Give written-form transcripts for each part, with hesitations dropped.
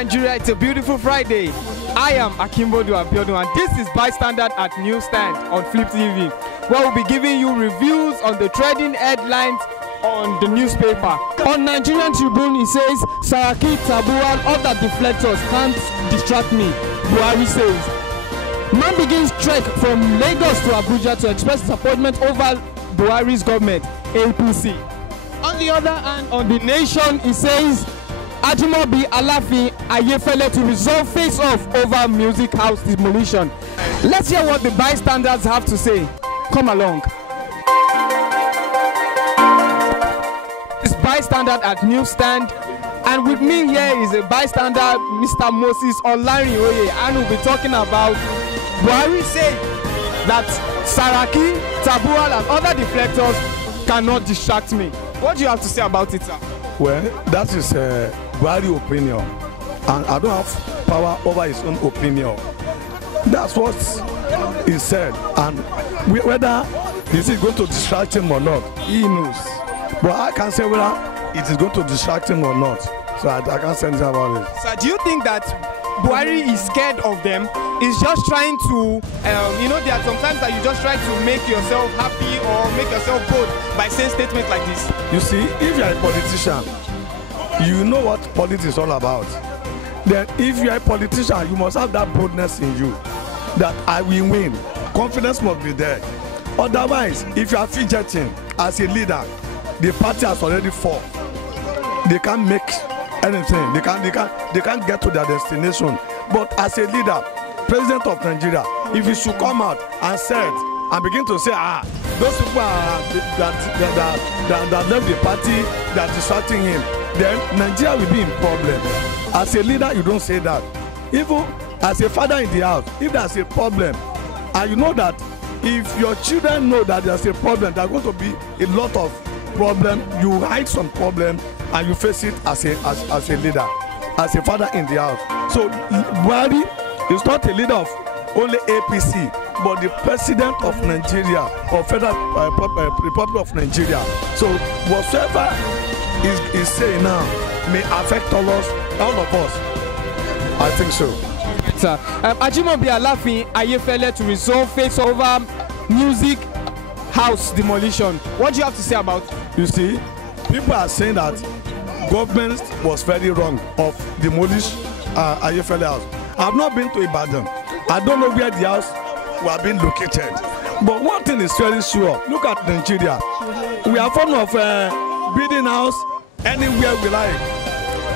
Nigeria, it's a beautiful Friday. I am Akimbodu Abiodun and this is Bystander at Newstand on Flip TV, where we'll be giving you reviews on the trending headlines on the newspaper. On Nigerian Tribune, it says, Saraki, Tambuwwal, other deflectors can't distract me, Buhari says. Man begins trek from Lagos to Abuja to express disappointment over Buhari's government, APC. On the other hand, on The Nation, it says, Ajimobi Alafin Ayefele to resolve face-off over music house demolition. Let's hear what the bystanders have to say. Come along. It's Bystander at Newstand, and with me here is a bystander, Mr. Moses Olarinoye, and we'll be talking about Buhari saying that Saraki, Tambuwwal, and other deflectors cannot distract me. What do you have to say about it, sir? Well, that is Buhari's opinion, and I don't have power over his own opinion. That's what he said, and whether this is going to distract him or not, he knows. But I can't say whether it is going to distract him or not, so I can't say anything about it. So do you think that Buhari is scared of them? Is just trying to, you know, there are sometimes that you just try to make yourself happy or make yourself bold by saying statements like this? You see, if you are a politician, you know what politics is all about. Then if you are a politician, you must have that boldness in you, that I will win. Confidence must be there. Otherwise, if you are fidgeting as a leader, the party has already fought. They can't make anything. They can't get to their destination. But as a leader, President of Nigeria, if he should come out and said and begin to say, those people that left the party, that are distracting him, then Nigeria will be in problem. As a leader, you don't say that. Even as a father in the house, if there's a problem, and you know that if your children know that there's a problem, there's going to be a lot of problem, you hide some problem and you face it as a leader, as a father in the house. So Buhari is not a leader of only APC, but the president of Nigeria, or Federal Republic of Nigeria. So whatsoever is saying now may affect all of us. I think so. Sir, Ajimobi Alafin Ayefele to resolve face over music house demolition. What do you have to say about it? You see, people are saying that government was very wrong of demolish Ayefele house. I've not been to Ibadan. I don't know where the house were being located. But one thing is very sure. Look at Nigeria. We are fond of building house anywhere we like.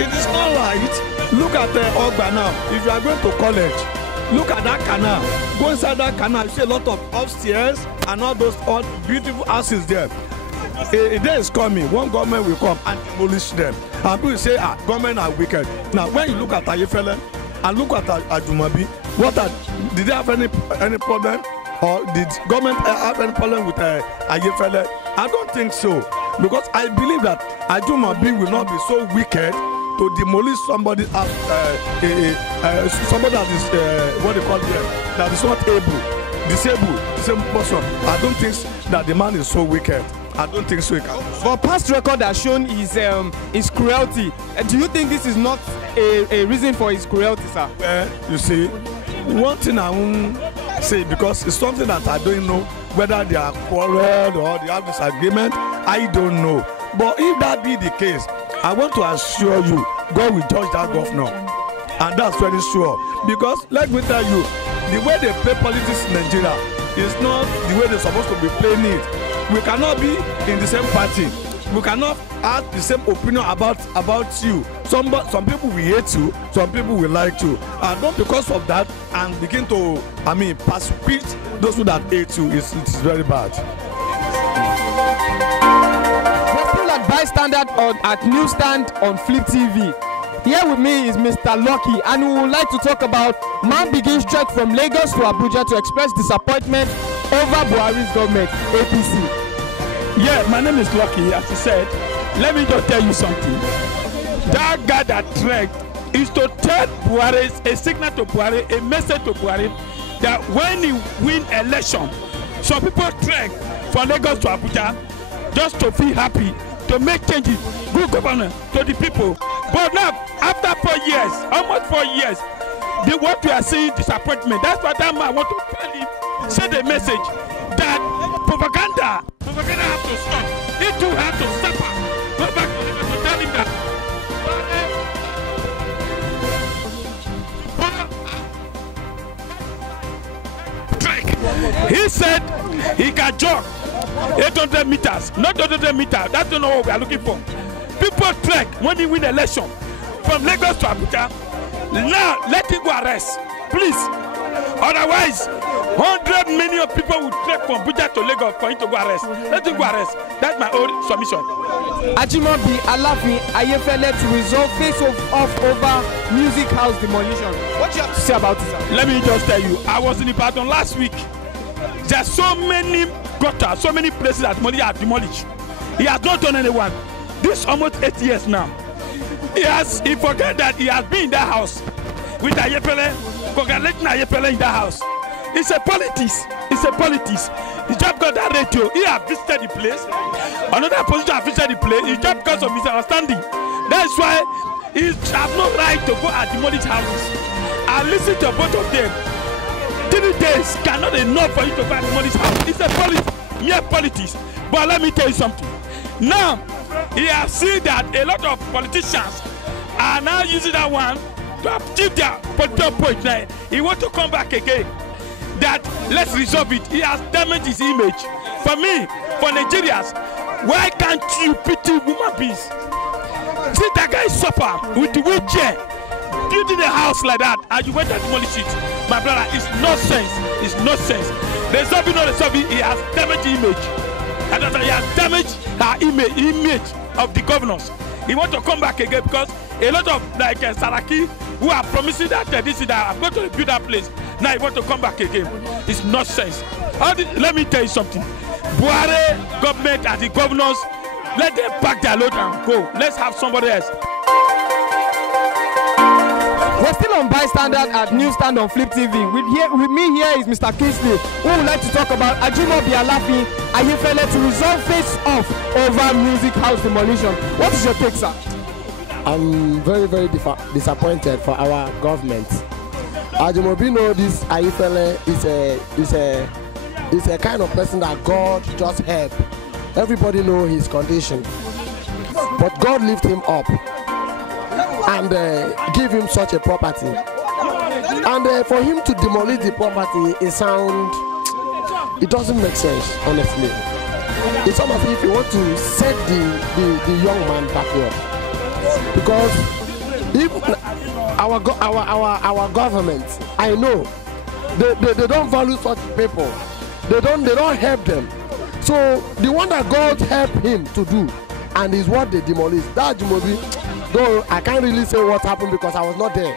It is not right. Look at Ogba now. If you are going to college, look at that canal. Go inside that canal, you see a lot of upstairs and all those beautiful houses there. A day is coming, one government will come and demolish them. And people say, government are wicked. Now, when you look at Ayefele and look at Ajimobi, did they have any problem? Or did government have any problem with Ayefele? I don't think so. Because I believe that Ajimobi will not be so wicked to demolish somebody, somebody that is, what they call them, that is not disabled person. I don't think that the man is so wicked. I don't think so. But past record has shown his cruelty. Do you think this is not a reason for his cruelty, sir? Well, you see, one thing I won't say, because it's something that I don't know whether they are quarreled or they have disagreement. I don't know. But if that be the case, I want to assure you, God will judge that governor. And that's very sure. Because let me tell you, the way they play politics in Nigeria is not the way they're supposed to be playing it. We cannot be in the same party. We cannot have the same opinion about you. Some people will hate you, some people will like you. And not because of that and begin to, persecute those who that hate you. It's very bad. Bystander at Newstand on Flip TV. Here with me is Mr. Lucky, and we would like to talk about man begins trek from Lagos to Abuja to express disappointment over Buhari's government, APC. Yeah, my name is Lucky, as you said. Let me just tell you something. That guy that trekked is to tell Buhari, a signal to Buhari, a message to Buhari, that when he win election, some people trek from Lagos to Abuja just to feel happy, to make changes, good governance to the people. But now, after 4 years, almost 4 years, what we are seeing disappointment. That's what that man want to tell him, send a message that propaganda have to stop. He too have to suffer. Go back to him to tell him that. He said he can jog 800 meters, not 800 meters. That's not what we are looking for. People trek when he win election from Lagos to Abuja. Now let him go arrest, please. Otherwise, 100 million people will trek from Abuja to Lagos for him to go arrest. Let him go arrest. That's my own submission. Ajimobi Alafin Ayefele to resolve face-off over music house demolition. What do you have to say about this? Let me just tell you, I was in Ibadan last week. There's so many gutters, so many places that money are demolished. He has not done anyone. This almost 8 years now. He forget that he has been in that house with Ayefele, congratulating Ayefele in that house. It's a politics. It's a politics. He just got that radio. He has visited the place. Another position has visited the place. It's just because of misunderstanding. That's why he has no right to go and demolish houses. I listen to both of them. 3 days cannot enough for you to go and demolish houses. It's a politics, mere politics. But let me tell you something. Now, he has seen that a lot of politicians are now using that one to achieve their political point. Now, he wants to come back again. That let's resolve it. He has damaged his image. For me, for Nigerians, why can't you pity human beings? See that guy suffer with the wheelchair, building a house like that, and you went and demolish it. My brother, it's nonsense. It's nonsense. Resolving or resolving, he has damaged the image. And he has damaged our image of the governors. He wants to come back again because a lot of like Saraki who are promising that this is that I'm going to build that place. Now he wants to come back again. It's nonsense. Let me tell you something. Buhari government and the governors, let them pack their load and go. Let's have somebody else. We're still on Bystander at Newstand on Flip TV. With me here is Mr. Kingsley, who would like to talk about Ajimobi Alafin Ayefele to resolve face-off over music house demolition. What is your take, sir? I'm very, very disappointed for our government. Ajimobi know this Ayefele is a kind of person that God just helped. Everybody know his condition, but God lift him up and give him such a property. And for him to demolish the property, it doesn't make sense, honestly. It's almost if you want to set the young man backward. Because if our government, I know, they don't value such people. They don't help them. So the one that God helped him to do, and is what they demolish. That Ajimobi, though I can't really say what happened because I was not there.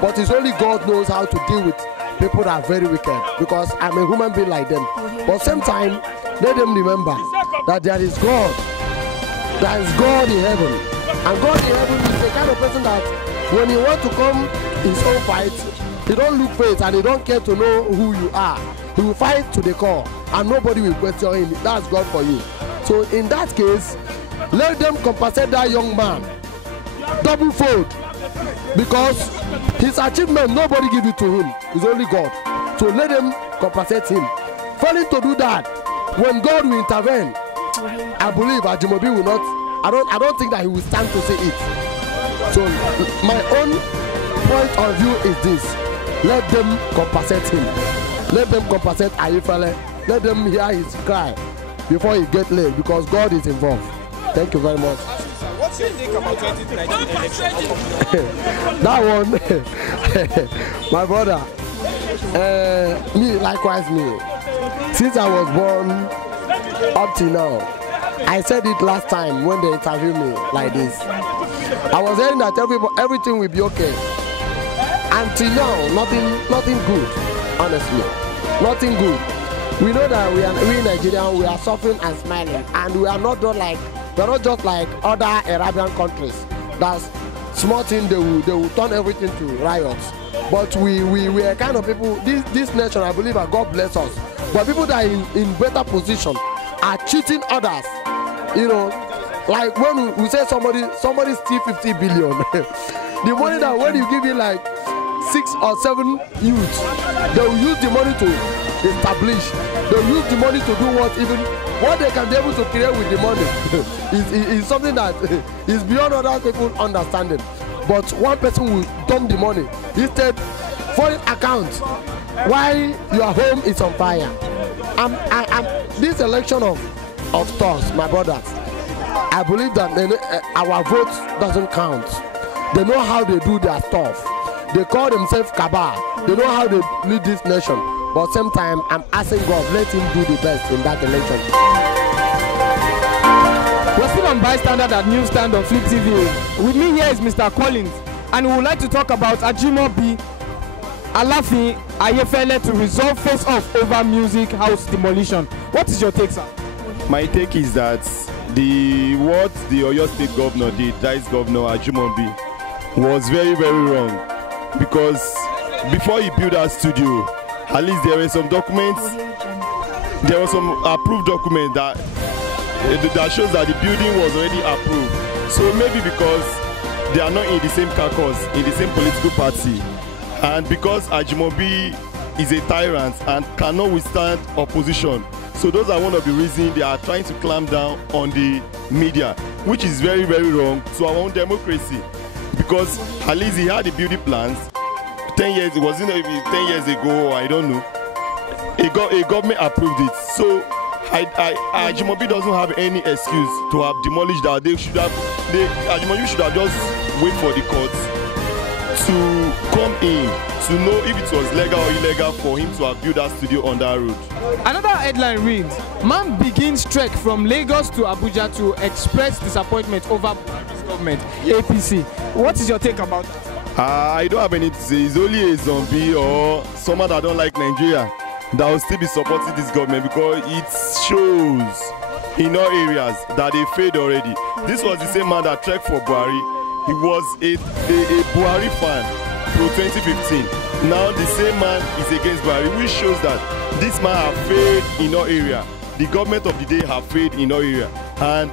But it's only God knows how to deal with people that are very wicked, because I'm a human being like them. But same time, let them remember that there is God. There is God in heaven. And God in heaven is the kind of person that when he wants to come his own fight, he don't look face and he don't care to know who you are. He will fight to the core and nobody will question him. That's God for you. So in that case, let them compensate that young man double fold, because his achievement nobody give it to him. It's only God. So let them compensate him. Failing to do that, when God will intervene, I believe Ajimobi will not. I don't think that he will stand to say it. So my own point of view is this: let them compensate him. Let them compensate Ayefele. Let them hear his cry before he get late, because God is involved. Thank you very much. What's your take about 2019 election? That one, my brother, me likewise me. Since I was born up till now, I said it last time when they interviewed me like this. I was saying that everything will be okay. Until now, nothing good. Honestly, nothing good. We know that we Nigerians, we are suffering and smiling, and we are not just like other Arabian countries. That's small thing, they will turn everything to riots. But we are kind of people. This nation, I believe, that God bless us. But people that are in better position are cheating others. You know, Like when we say somebody steal 50 billion, the money that when you give it like 6 or 7 youths, they will use the money to establish. They will use the money to do what they can be able to create with the money is something that is beyond other people's understanding. But one person will dump the money instead foreign account while your home is on fire. This election of stars, my brothers, I believe that our vote doesn't count. They know how they do their stuff. They call themselves cabal. They know how they lead this nation. But same time, I'm asking God, let him do the best in that election. We're still on Bystander at Newstand on Flip TV. With me here is Mr. Collins, and we would like to talk about Ajimobi Alafin Ayefele to resolve face-off over music house demolition. What is your take, sir? My take is that what the Oyo State governor did, Vice Governor Ajimobi, was very, very wrong. Because before he built that studio, at least there were some documents, there was some approved document that shows that the building was already approved. So maybe because they are not in the same caucus, in the same political party, and because Ajimobi is a tyrant and cannot withstand opposition, so those are one of the reasons they are trying to clamp down on the media, which is very, very wrong to our own democracy. Because at least he had the building plans 10 years, it wasn't 10 years ago, I don't know. A government approved it. So Ajimobi doesn't have any excuse to have demolished that. Ajimobi should have just wait for the courts to come in to know if it was legal or illegal for him to have built that studio on that road. Another headline reads, man begins trek from Lagos to Abuja to express disappointment over Buhari's government, APC. What is your take about that? I don't have anything to say. It's only a zombie or someone that don't like Nigeria that will still be supporting this government, because it shows in all areas that they failed already. This was the same man that trekked for Buhari. He was a Buhari fan through 2015. Now the same man is against Buhari, which shows that this man have failed in all areas. The government of the day have failed in all areas. And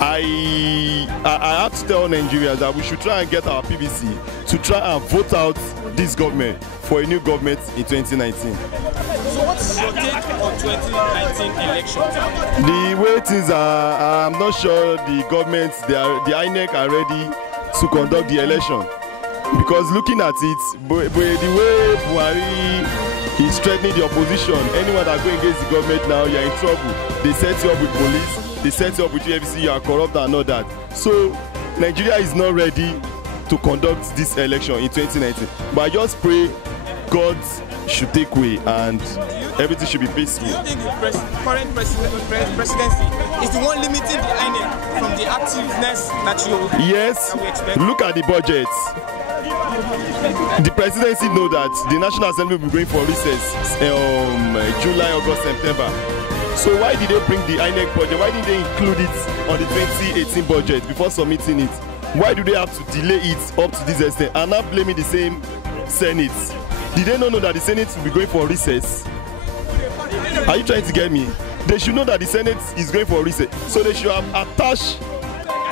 I have to tell Nigerians that we should try and get our PBC to try and vote out this government for a new government in 2019. So what's your take on 2019 elections? The way things are, I'm not sure the government, the INEC are ready to conduct the election. Because looking at it, the way Buhari is threatening the opposition, anyone that go against the government now, you're in trouble. They set you up with police. They set you up with UFC, you are corrupt and all that. So Nigeria is not ready to conduct this election in 2019. But I just pray God should take way and everything should be peaceful. Do you think the current presidency is the one limiting the INEC from the activeness that we expect? Look at the budget. The presidency know that the National Assembly will be going for recess July, August, September. So why did they bring the INEC budget? Why didn't they include it on the 2018 budget before submitting it? Why do they have to delay it up to this extent and not blaming the same Senate? Did they not know that the Senate will be going for recess? Are you trying to get me? They should know that the Senate is going for recess. So they should have attached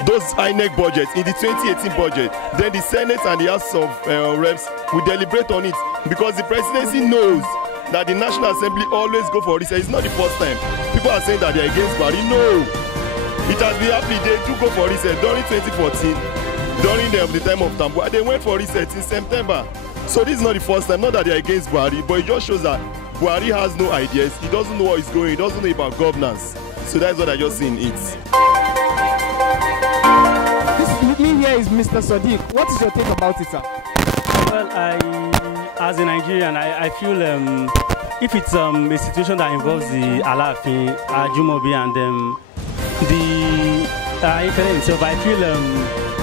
those INEC budgets in the 2018 budget. Then the Senate and the House of Reps will deliberate on it, because the presidency knows that the National Assembly always go for recess. It's not the first time. People are saying that they are against Buhari. No. It has been happening. They do go for recess. During 2014, during the time of Tambuwwal, they went for recess in September. So this is not the first time. Not that they are against Buhari, but it just shows that Buhari has no ideas. He doesn't know what is going. He doesn't know about governance. So that's what I just seen it. With me here is Mr. Sadiq. What is your take about it, sir? Well, as a Nigerian, I feel if it's a situation that involves the Alafin, Ajimobi, and the Ayefele himself, I feel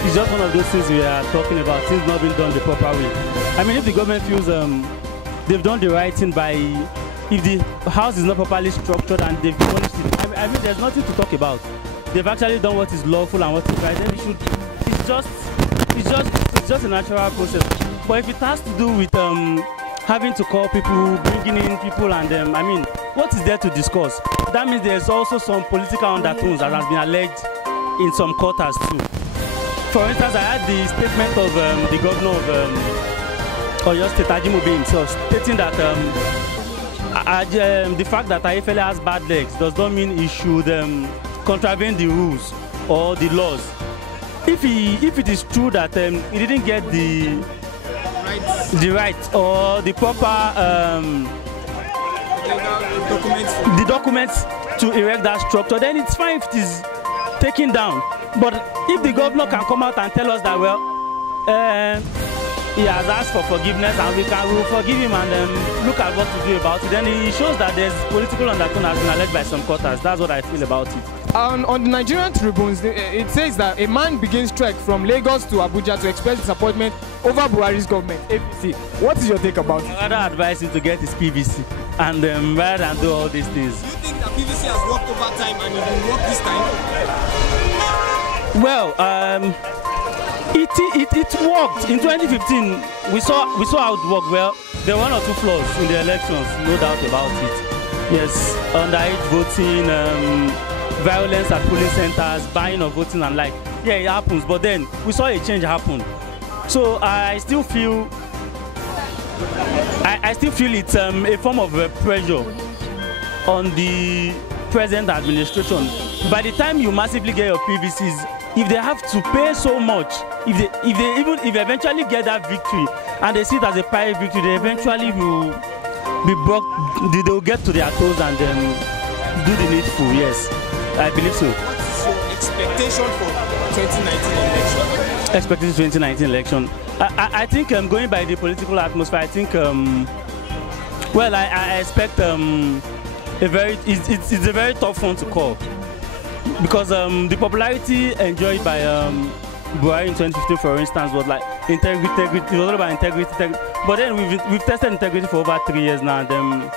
it's just one of those things we are talking about, things not being done the proper way. I mean, if the government feels they've done the right thing by, if the house is not properly structured and they've demolished it, I mean, there's nothing to talk about. They've actually done what is lawful and what is right. Then we should. It's just a natural process. But if it has to do with having to call people, bringing in people, and I mean, what is there to discuss? That means there's also some political undertones that has been alleged in some quarters too. For instance, I had the statement of the governor of Oyo State, Ajimobi himself, stating that the fact that Ayefele has bad legs does not mean he should contravene the rules or the laws. If it is true that he didn't get the right or the proper documents to erect that structure, then it's fine if it is taken down. But if the governor can come out and tell us that, well, he has asked for forgiveness and we will forgive him and look at what to do about it, then it shows that there's political undertone has been alleged by some quarters. That's what I feel about it. On the Nigerian Tribunes, it says that a man begins trek from Lagos to Abuja to express disappointment over Buhari's government, APC. What is your take about it? I rather advise him to get his PVC and rather than do all these things. Do you think that PVC has worked over time and it will work this time? Well, it worked. In 2015, we saw how it worked. Well, there were 1 or 2 flaws in the elections, no doubt about it. Yes, underage voting, violence at polling centers, buying of voting and like. Yeah, it happens, but then we saw a change happen. So I still feel it's a form of pressure on the present administration. By the time you massively get your PVCs, if they have to pay so much, if they eventually get that victory and they see it as a private victory, they eventually will be brought, they will get to their toes and do the needful. Yes, I believe so. What is your expectation for 2019 election? Expectation 2019 election. I think going by the political atmosphere, I think well, I expect it's a very tough one to call. Because the popularity enjoyed by Buhari in 2015, for instance, was like integrity. It was all about integrity. But then we've tested integrity for over 3 years now, and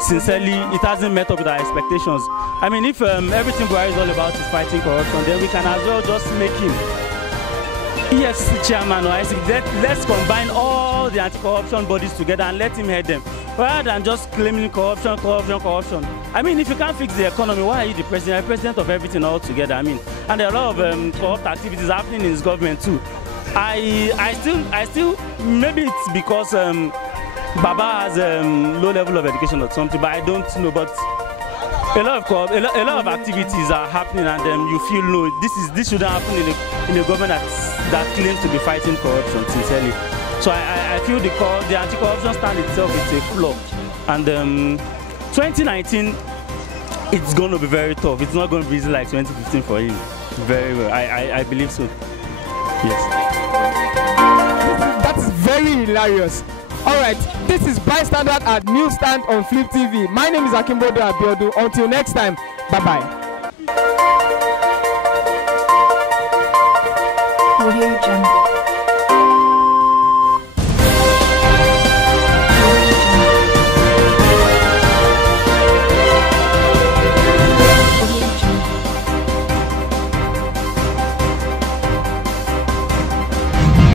sincerely, it hasn't met up with our expectations. I mean, if everything Buhari is all about is fighting corruption, then we can as well just make him EFCC chairman or let's combine all the anti-corruption bodies together and let him head them, rather than just claiming corruption. I mean, if you can't fix the economy, why are you the president? You're president of everything altogether. I mean, and there are a lot of corrupt activities happening in his government too. I still maybe it's because Baba has low level of education or something, but I don't know. But a lot of activities are happening, and you feel no, this shouldn't happen in a government that claims to be fighting corruption sincerely. So I feel the anti-corruption stand itself is a flaw, and 2019 it's going to be very tough. It's not going to be easy like 2015 for him. Very well, I believe so. Yes. That is very hilarious. All right, this is Bystander at Newstand on Flip TV. My name is Akimbodo Abiodun. Until next time, bye-bye.